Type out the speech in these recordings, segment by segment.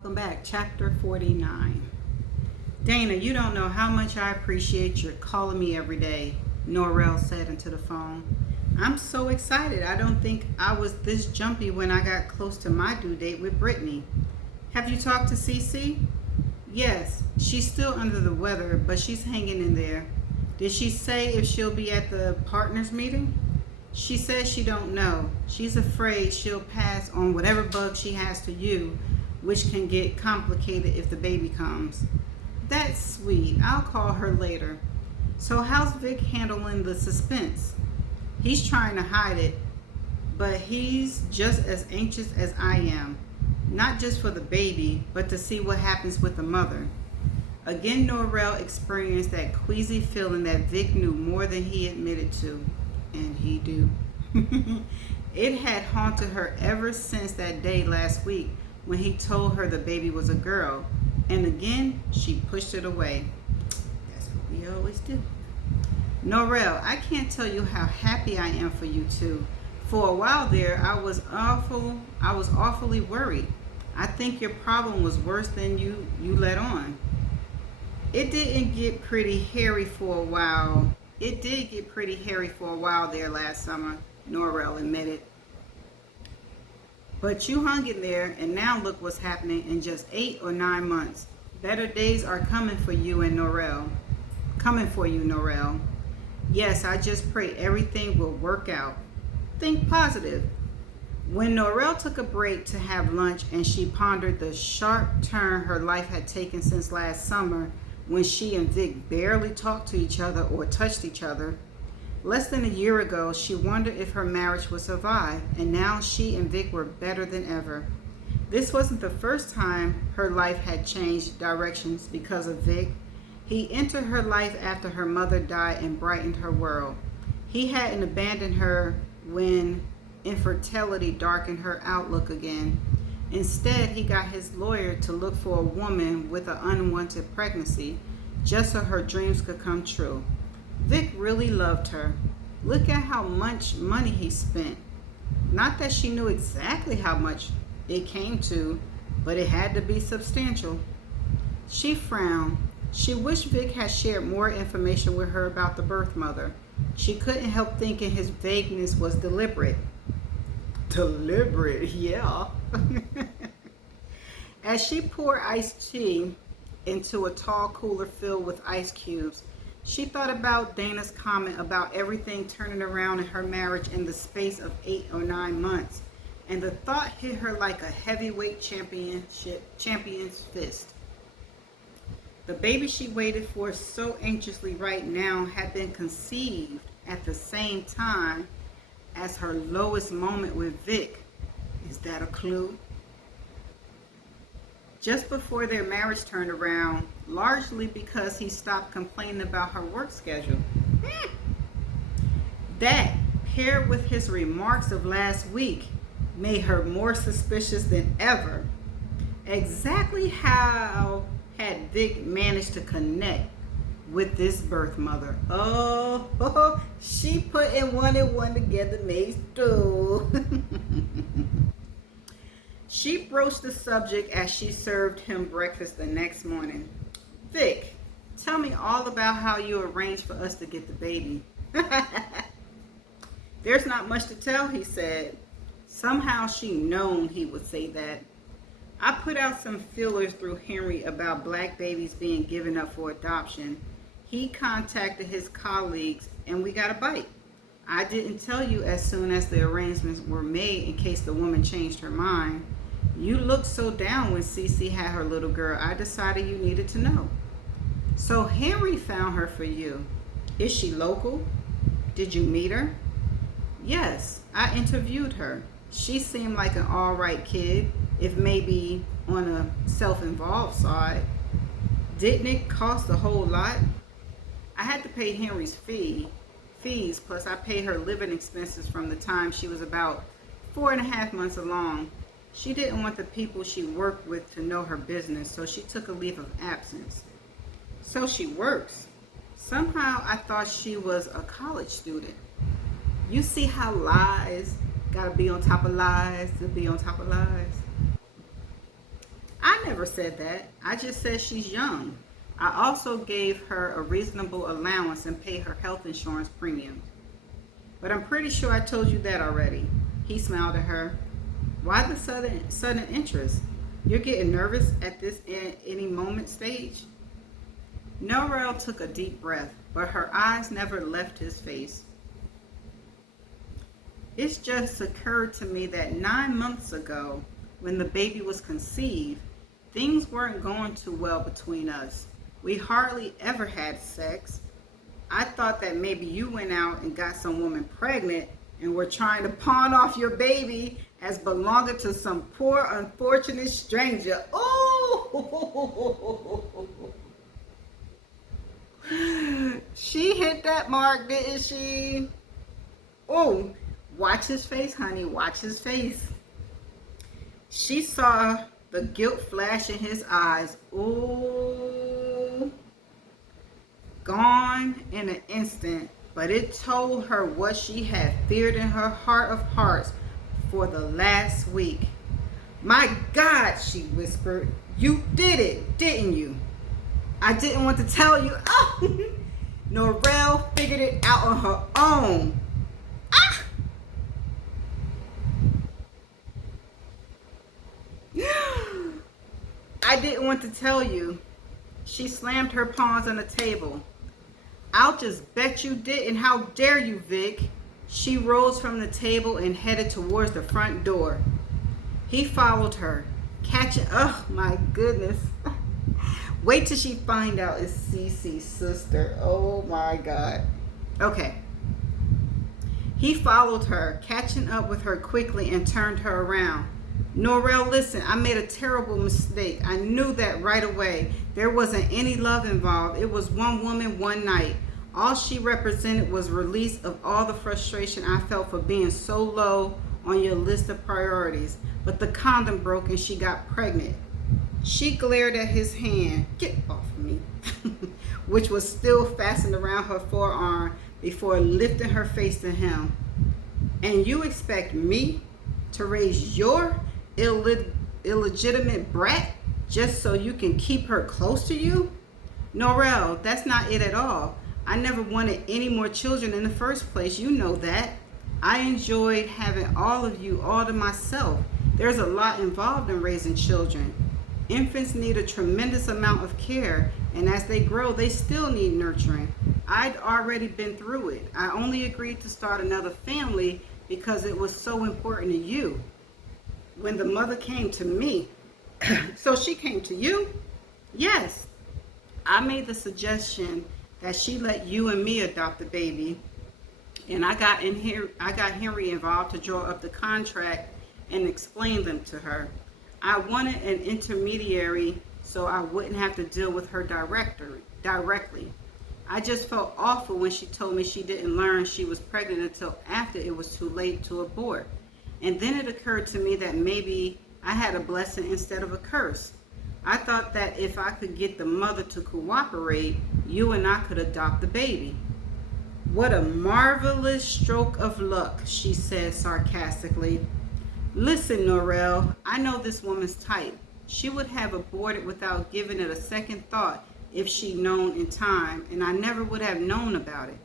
Welcome back, chapter 49. Dana, you don't know how much I appreciate your calling me every day, Norrell said into the phone. I'm so excited. I don't think I was this jumpy when I got close to my due date with Brittany. Have you talked to Cece? Yes, she's still under the weather, but she's hanging in there. Did she say if she'll be at the partners meeting? She says she don't know. She's afraid she'll pass on whatever bug she has to you, which can get complicated if the baby comes. That's sweet. I'll call her later. So how's Vic handling the suspense? He's trying to hide it, but he's just as anxious as I am. Not just for the baby, but to see what happens with the mother. Again, Norrell experienced that queasy feeling that Vic knew more than he admitted to. And he do. It had haunted her ever since that day last week when he told her the baby was a girl. And again, she pushed it away. That's what we always do. Norrell, I can't tell you how happy I am for you two. For a while there, I was awfully worried. I think your problem was worse than you let on. It didn't get pretty hairy for a while. It did get pretty hairy for a while there last summer, Norrell admitted. But you hung in there, and now look what's happening in just 8 or 9 months. Better days are coming for you and Norrell. Coming for you, Norrell. Yes, I just pray everything will work out. Think positive. When Norrell took a break to have lunch and she pondered the sharp turn her life had taken since last summer, when she and Vic barely talked to each other or touched each other, less than a year ago, she wondered if her marriage would survive, and now she and Vic were better than ever. This wasn't the first time her life had changed directions because of Vic. He entered her life after her mother died and brightened her world. He hadn't abandoned her when infertility darkened her outlook again. Instead, he got his lawyer to look for a woman with an unwanted pregnancy, just so her dreams could come true. Vic really loved her. Look at how much money he spent. Not that she knew exactly how much it came to, but it had to be substantial. She frowned. She wished Vic had shared more information with her about the birth mother. She couldn't help thinking his vagueness was deliberate. Deliberate, yeah. As she poured iced tea into a tall cooler filled with ice cubes, she thought about Dana's comment about everything turning around in her marriage in the space of 8 or 9 months, and the thought hit her like a heavyweight champion's fist. The baby she waited for so anxiously right now had been conceived at the same time as her lowest moment with Vic. Is that a clue? Just before their marriage turned around, largely because he stopped complaining about her work schedule. That, paired with his remarks of last week, made her more suspicious than ever. Exactly how had Vic managed to connect with this birth mother? Oh, she putting one and one together makes two. She broached the subject as she served him breakfast the next morning. Vic, tell me all about how you arranged for us to get the baby. There's not much to tell, he said. Somehow she known he would say that. I put out some feelers through Henry about black babies being given up for adoption. He contacted his colleagues and we got a bite. I didn't tell you as soon as the arrangements were made in case the woman changed her mind. You looked so down when Cece had her little girl, I decided you needed to know. So Henry found her for you. Is she local? Did you meet her? Yes, I interviewed her. She seemed like an all right kid, if maybe on a self-involved side. Didn't it cost a whole lot? I had to pay Henry's fees, plus I paid her living expenses from the time she was about 4.5 months along. She didn't want the people she worked with to know her business, so she took a leave of absence. So she works. Somehow I thought she was a college student. You see how lies gotta be on top of lies to be on top of lies? I never said that. I just said she's young. I also gave her a reasonable allowance and paid her health insurance premiums. But I'm pretty sure I told you that already. He smiled at her. Why the sudden interest? You're getting nervous at this any moment stage? Norel took a deep breath, but her eyes never left his face. It's just occurred to me that 9 months ago, when the baby was conceived, things weren't going too well between us. We hardly ever had sex. I thought that maybe you went out and got some woman pregnant and were trying to pawn off your baby as belonging to some poor, unfortunate stranger. Oh! She hit that mark, didn't she? Oh, watch his face, honey. Watch his face. She saw the guilt flash in his eyes. Ooh. Gone in an instant, but it told her what she had feared in her heart of hearts for the last week. My God, she whispered, you did it, didn't you? I didn't want to tell you. Oh, Norel figured it out on her own. Ah! I didn't want to tell you. She slammed her palms on the table. I'll just bet you didn't. How dare you, Vic? She rose from the table and headed towards the front door. He followed her, catching, oh my goodness. Wait till she find out it's Cece's sister. Oh my God. Okay. He followed her, catching up with her quickly and turned her around. Norel, listen, I made a terrible mistake. I knew that right away. There wasn't any love involved. It was one woman, one night. All she represented was release of all the frustration I felt for being so low on your list of priorities. But the condom broke and she got pregnant. She glared at his hand, get off of me, which was still fastened around her forearm before lifting her face to him. And you expect me to raise your illegitimate brat just so you can keep her close to you? Norel, that's not it at all. I never wanted any more children in the first place. You know that. I enjoyed having all of you all to myself. There's a lot involved in raising children. Infants need a tremendous amount of care, and as they grow, they still need nurturing. I'd already been through it. I only agreed to start another family because it was so important to you. When the mother came to me, so she came to you? Yes. I made the suggestion that she let you and me adopt the baby, and I got Henry involved to draw up the contract and explain them to her. I wanted an intermediary so I wouldn't have to deal with her directly. I just felt awful when she told me she didn't learn she was pregnant until after it was too late to abort. And then it occurred to me that maybe I had a blessing instead of a curse. I thought that if I could get the mother to cooperate, you and I could adopt the baby. What a marvelous stroke of luck, she said sarcastically. Listen, Norel, I know this woman's type. She would have aborted without giving it a second thought if she'd known in time, and I never would have known about it.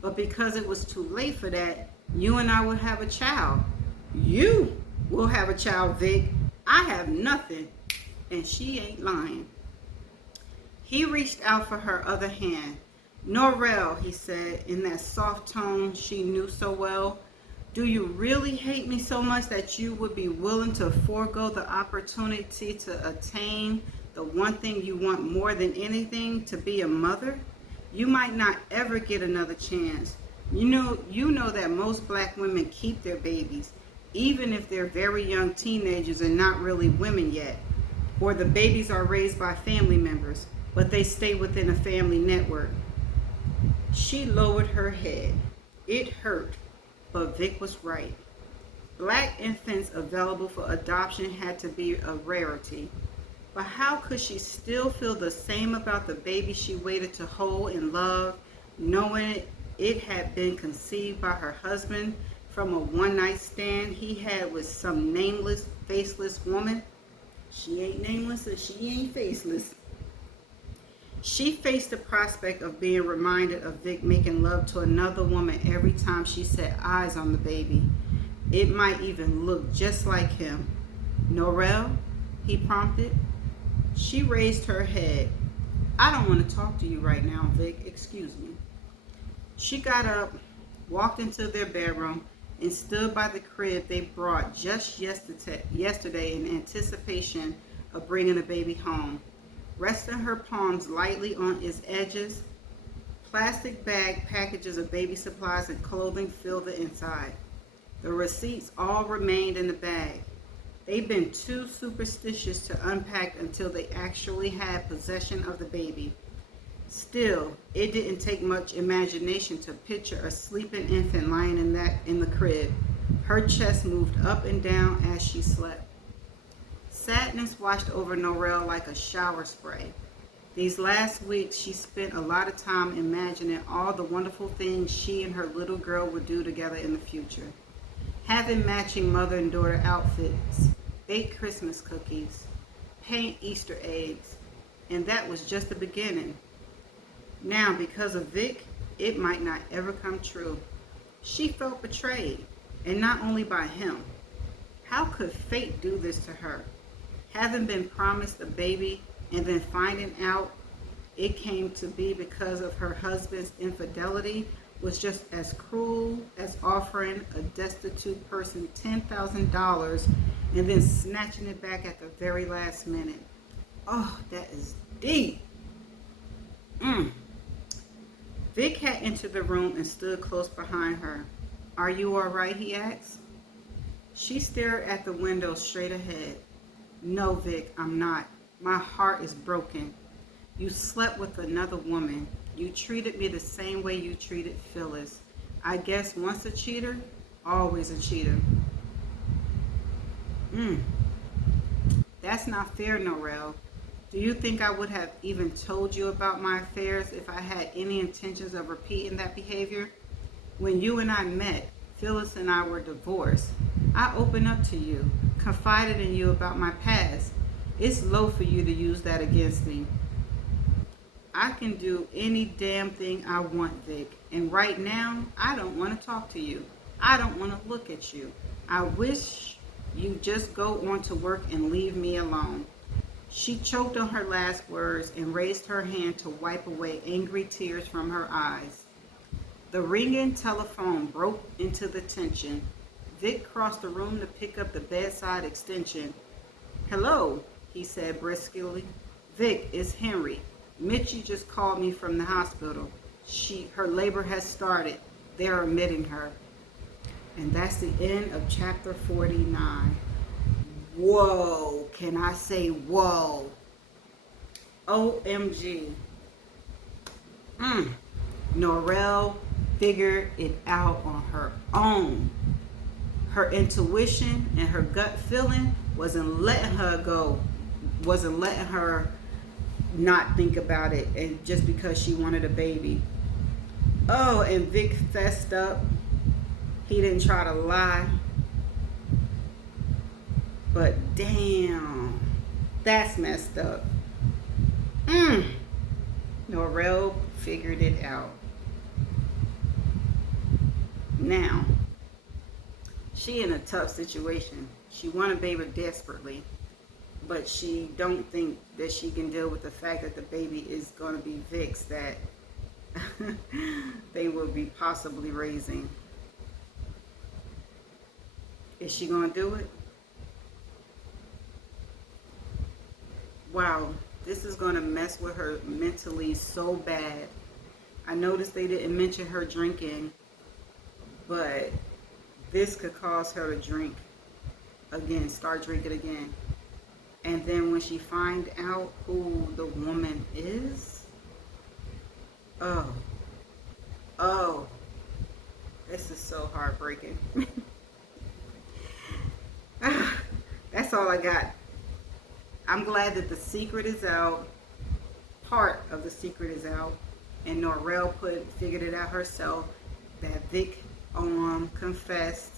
But because it was too late for that, you and I will have a child. You will have a child, Vic. I have nothing, and she ain't lying. He reached out for her other hand. Norel, he said in that soft tone she knew so well, do you really hate me so much that you would be willing to forego the opportunity to attain the one thing you want more than anything, to be a mother? You might not ever get another chance. You know that most black women keep their babies, even if they're very young teenagers and not really women yet, or the babies are raised by family members, but they stay within a family network. She lowered her head. It hurt. But Vic was right. Black infants available for adoption had to be a rarity. But how could she still feel the same about the baby she waited to hold and love, knowing it had been conceived by her husband from a one-night stand he had with some nameless, faceless woman? She ain't nameless and she ain't faceless. She faced the prospect of being reminded of Vic making love to another woman every time she set eyes on the baby. It might even look just like him. Norrell, he prompted. She raised her head. I don't want to talk to you right now, Vic. Excuse me. She got up, walked into their bedroom, and stood by the crib they brought just yesterday in anticipation of bringing the baby home. Resting her palms lightly on its edges, plastic bag packages of baby supplies and clothing filled the inside. The receipts all remained in the bag. They'd been too superstitious to unpack until they actually had possession of the baby. Still, it didn't take much imagination to picture a sleeping infant lying in the crib. Her chest moved up and down as she slept. Sadness washed over Norrell like a shower spray. These last weeks, she spent a lot of time imagining all the wonderful things she and her little girl would do together in the future. Having matching mother and daughter outfits, bake Christmas cookies, paint Easter eggs, and that was just the beginning. Now, because of Vic, it might not ever come true. She felt betrayed, and not only by him. How could fate do this to her? Having been promised a baby and then finding out it came to be because of her husband's infidelity was just as cruel as offering a destitute person $10,000 and then snatching it back at the very last minute. Oh, that is deep. Vic had entered the room and stood close behind her. Are you all right? He asked. She stared at the window straight ahead. No, Vic, I'm not. My heart is broken. You slept with another woman. You treated me the same way you treated Phyllis. I guess once a cheater, always a cheater. That's not fair, Norrell. Do you think I would have even told you about my affairs if I had any intentions of repeating that behavior? When you and I met, Phyllis and I were divorced. I opened up to you, confided in you about my past. It's low for you to use that against me. I can do any damn thing I want, Vic. And right now, I don't want to talk to you. I don't want to look at you. I wish you'd just go on to work and leave me alone. She choked on her last words and raised her hand to wipe away angry tears from her eyes. The ringing telephone broke into the tension. Vic crossed the room to pick up the bedside extension. Hello, he said briskly. Vic, it's Henry. Mitchie just called me from the hospital. Her labor has started. They're admitting her. And that's the end of chapter 49. Whoa, can I say whoa? OMG. Norrell figured it out on her own. Her intuition and her gut feeling wasn't letting her not think about it, and just because she wanted a baby. Oh, and Vic fessed up. He didn't try to lie. But damn, that's messed up. Norrell figured it out. Now, she in a tough situation. She want a baby desperately, but she don't think that she can deal with the fact that the baby is going to be Vic's that they will be possibly raising. Is she going to do it? Wow, this is going to mess with her mentally so bad. I noticed they didn't mention her drinking, but this could cause her to drink again, start drinking again. And then when she find out who the woman is, oh, this is so heartbreaking. That's all I got. I'm glad that the secret is out. Part of the secret is out. And Norrell figured it out herself. That Vic confessed,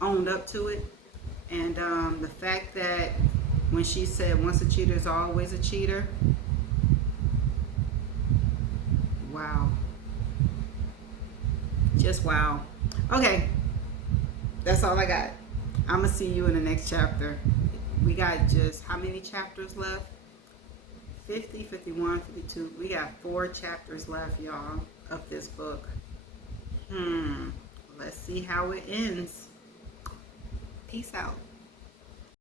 owned up to it. And the fact that when she said, once a cheater is always a cheater. Wow. Just wow. Okay. That's all I got. I'm going to see you in the next chapter. We got just how many chapters left? 50, 51, 52. We got 4 chapters left, y'all, of this book. Let's see how it ends. Peace out.